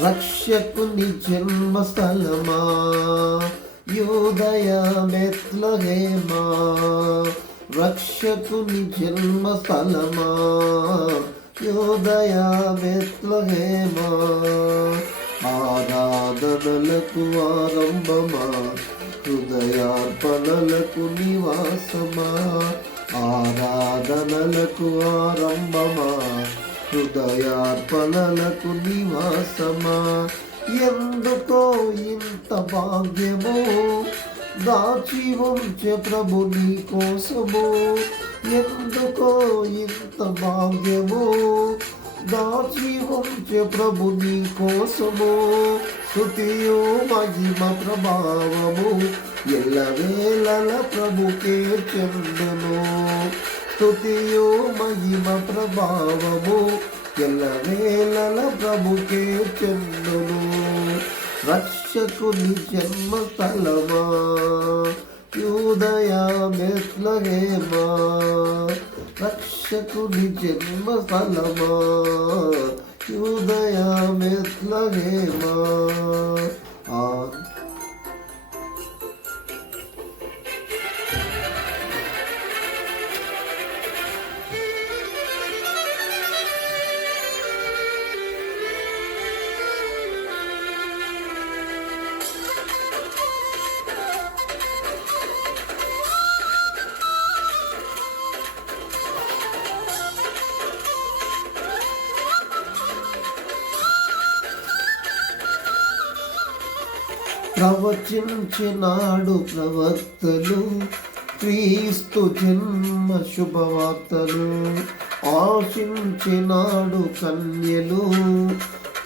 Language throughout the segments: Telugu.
రక్షకుని జన్మస్థలమా యూదయ బెత్లెహేమా, రక్షకుని జన్మస్థలమా యూదయ బెత్లెహేమా, ఆరాధనలకు ఆరంభమా హృదయార్పణలకు నివాసమా, ఆరాధనలకు ఆరంభమా హృదయార్పణలకు నివాసమా, ఎందుకో ఇంత భాగ్యము దాచి ఉంచే ప్రభు నీ కోసము, ఎందుకో ఇంత భాగ్యము దాచి ఉంచే ప్రభు నీ కోసము, స్తుతియు మహిమ ప్రభావము ఎల్లవేళల ప్రభుకే చెందును, స్తుతియు మహిమ ప్రభావము ఎల్లవేళల ప్రభుకే చెందును, రక్షకుని జన్మస్థలమా యూదయ బెత్లెహేమా, రక్షకుని జన్మస్థలమా యూదయ బెత్లెహేమా. ప్రవచించినాడు ప్రవక్తలు క్రీస్తు జన్మ శుభవార్తలు, ఆశించినాడు కన్యలు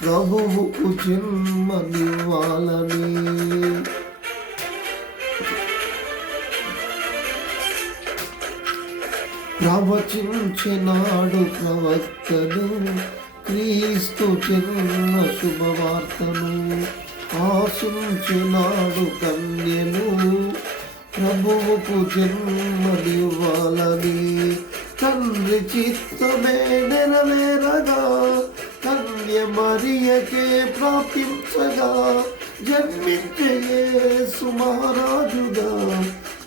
ప్రభువుకు జన్మనివ్వాలని, ప్రవచించినాడు ప్రవక్తలు క్రీస్తు జన్మ శుభవార్తలు, ఆశించినాడు కన్యను ప్రభువుకు జన్మనివ్వాలని, తండ్రి చిత్తమే నెరవేరగా కన్య మరియకే ప్రాప్తించగా జన్మించే యేసు మహారాజుగా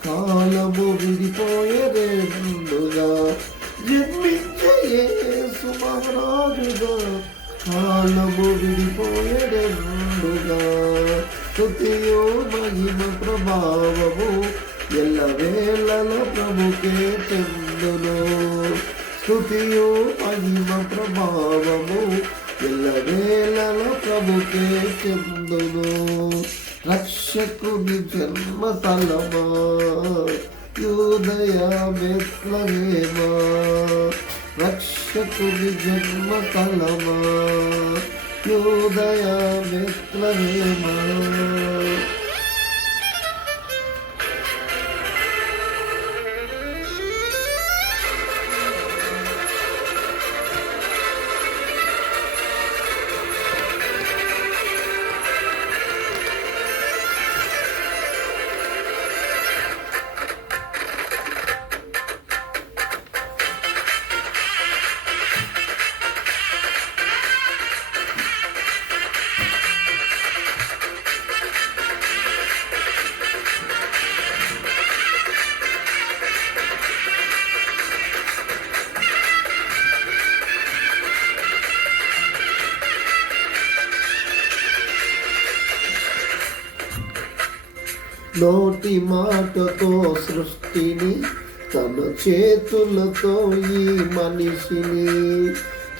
కాలము విడిపోయే రెండుగా, జన్మించే యేసు మహారాజుగా కాలము విడిపోయే రెండుగా, స్తుతియు మహిమ ప్రభావము ఎల్లవేళల ప్రభుకే చెందును, స్తుతియు మహిమ ప్రభావము ఎల్లవేళల ప్రభుకే చెందును, రక్షకుని జన్మస్థలమా యూదయ బెత్లెహేమా, రక్షకుని జన్మస్థలమా యూదయ బెత్లెహేమా. నోటి మాటతో సృష్టిని తన చేతులతో ఈ మనిషిని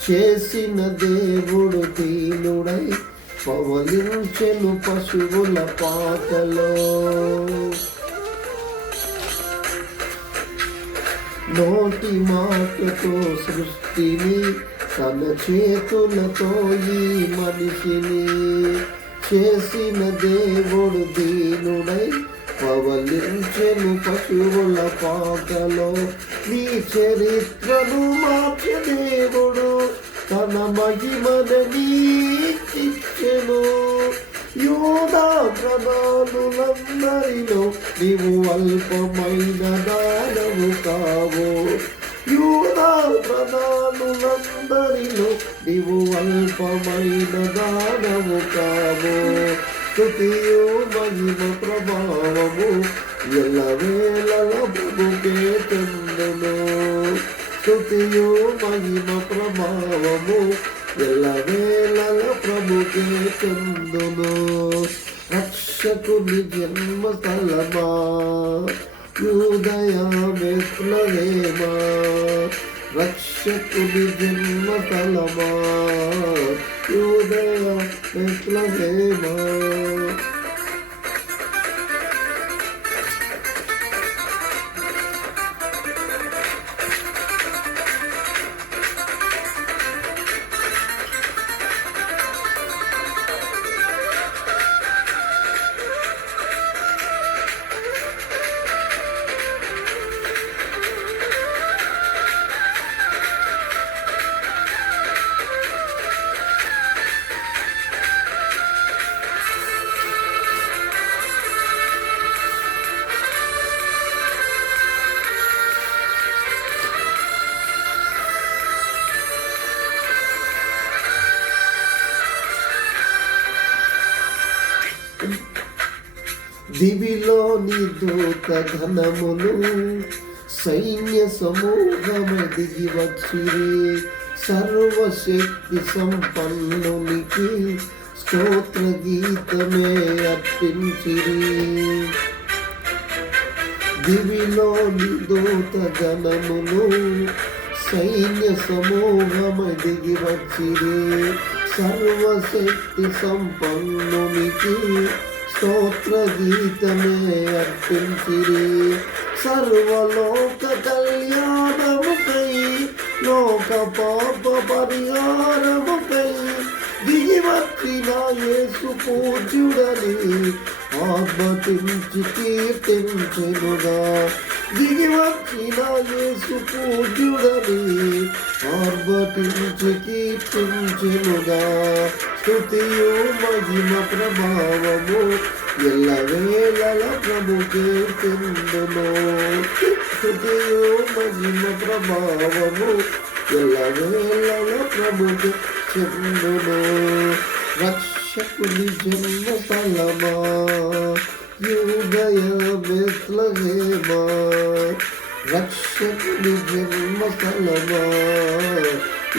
చేసిన దేవుడు దీనుడై పవలించెను పశువుల పాటలో, నోటి మాటతో సృష్టిని తన చేతులతో ఈ మనిషిని చేసిన దేవుడు దీనుడై పవలించెను పశువుల పాటలో, నీ చరిత్రను మార్చే దేవుడు తన మహిమను నీకిచ్చెను, యూదా ప్రధానులందరిలో నీవు అల్పమైన దానవు కావు, యూదా ప్రధానులందరిలో నీవు అల్పమైన దానము కావు. స్తుతియు మహిమ ప్రభావము ఎల్లవేళల ప్రభుకే చెందును. స్తుతియు మహిమ ప్రభావము ఎల్లవేళల ప్రభుకే చెందును. రక్షకుని జన్మస్థలమా యూదయ బెత్లెహేమా, రక్షకుని జన్మస్థలమా యూదయ బెత్లెహేమా. దివిలోని దూత ఘనమును సైన్య సమూహము దిగి వచ్చిరి. సర్వశక్తి సంపన్నునికి స్తోత్ర గీతమే అర్పించిరి. దివిలోని దూత ఘనమును సైన్య సమూహము దిగి వచ్చిరి. సర్వశక్తి సంపన్నునికి స్తోత్ర గీతమే అర్పించిరి. సర్వలోక కళ్యాణముకై లోక పాప పరిహారముకై దిగి వచ్చిన యేసు పూజ్యుడని ఆర్భటించి కీర్తించెనుగా. దిగి వచ్చిన యేసు పూజ్యుడని ఆర్భటించి కీర్తించెనుగా. స్తుతియు మహిమ ప్రభావము ఎల్లవేళల ప్రభుకే చెందును. స్తుతియు మహిమ ప్రభావము ఎల్లవేళల ప్రభుకే చెందును. రక్షకుని జన్మస్థలమా యూదయ బెత్లెహేమా, రక్షకుని జన్మస్థలమా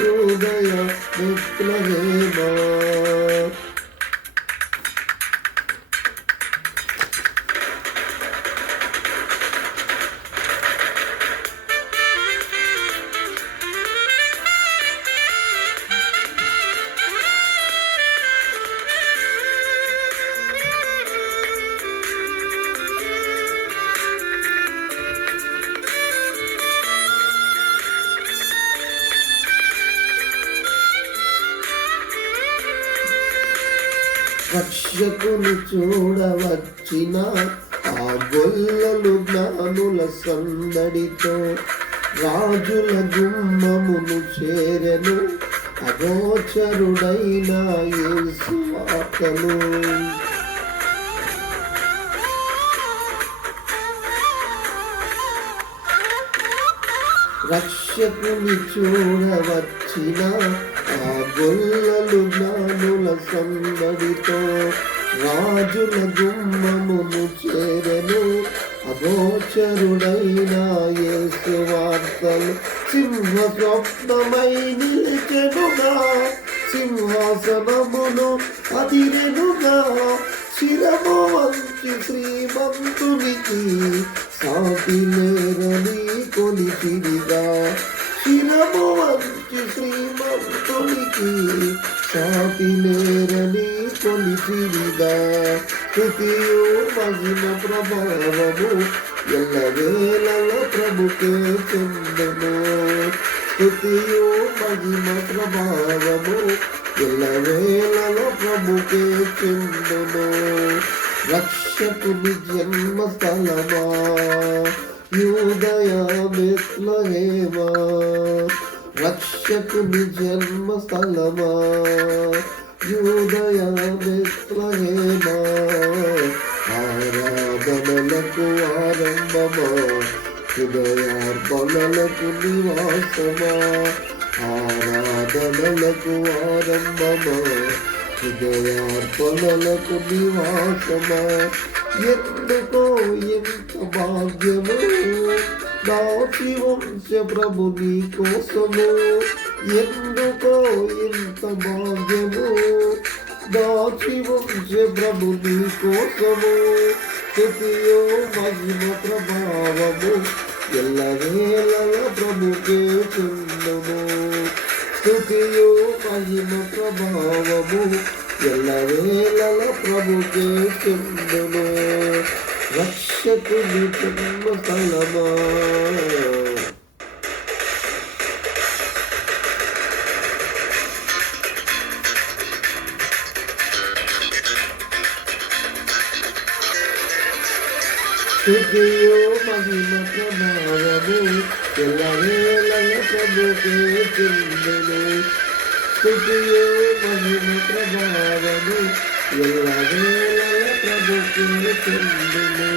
యూదయ బెత్లెహేమా. రక్షకుని చూడవచ్చిన ఆ గొల్లలు జ్ఞానుల సందడితో రాజుల గుమ్మమును చేరెను. అగోచరుడైన యేసు అతను. రక్షకుని చూడవచ్చిన ఆ గొల్లలు జ్ఞానుల సందడితో రాజుల గుమ్మమును చేరెను. అగోచరుడైన యేసు వార్తలు సింహ స్వప్నమై నిలిచెనుగా. సింహాసనమును అదిరెనుగా. శిరము వంచి శ్రీమంతునికి సాటి లేరని కొలిచిరిగా. శిరము వంచి శ్రీమంతునికి సాటి లేరని కొలిచిరిగా. స్తుతియు మహిమ ప్రభావము ఎల్లవేళల ప్రభుకే చెందును. స్తుతియు మహిమ ప్రభావము ఎల్లవేళల ప్రభుకే చెందును. రక్షకుని జన్మస్థలమా యూదయ బెత్లెహేమా, రక్షకుని జన్మస్థలమా యూదయ బెత్లెహేమా. ఆరాధనలకు ఆరంభమా హృదయార్పణలకు నివాసమా, ఆరాధనలకు ఆరంభమా, హృదయార్పణలకు నివాసమా. ఎందుకో ఎంత భాగ్యము దాచి వంశ ప్రభు నీ కోసము, ఎందుకో ఎంత భాగ్యము దాచి వంశ ప్రభు నీ కోసము. స్తుతియో మహిమ ప్రభావము ఎల్లవేళల ప్రభుకే చెందును. స్తుతియో మహిమ ప్రభావము ఎల్లవేళల ప్రభుకే చెందును. రక్షకుని జన్మస్థలమా, స్తుతియో మహిమ ప్రభావము ఎల్లవేళల ప్రభుకే చెందును. స్తుతియో మహిమ ప్రభావము ఎల్లవేళల ప్రభుకే చెందును.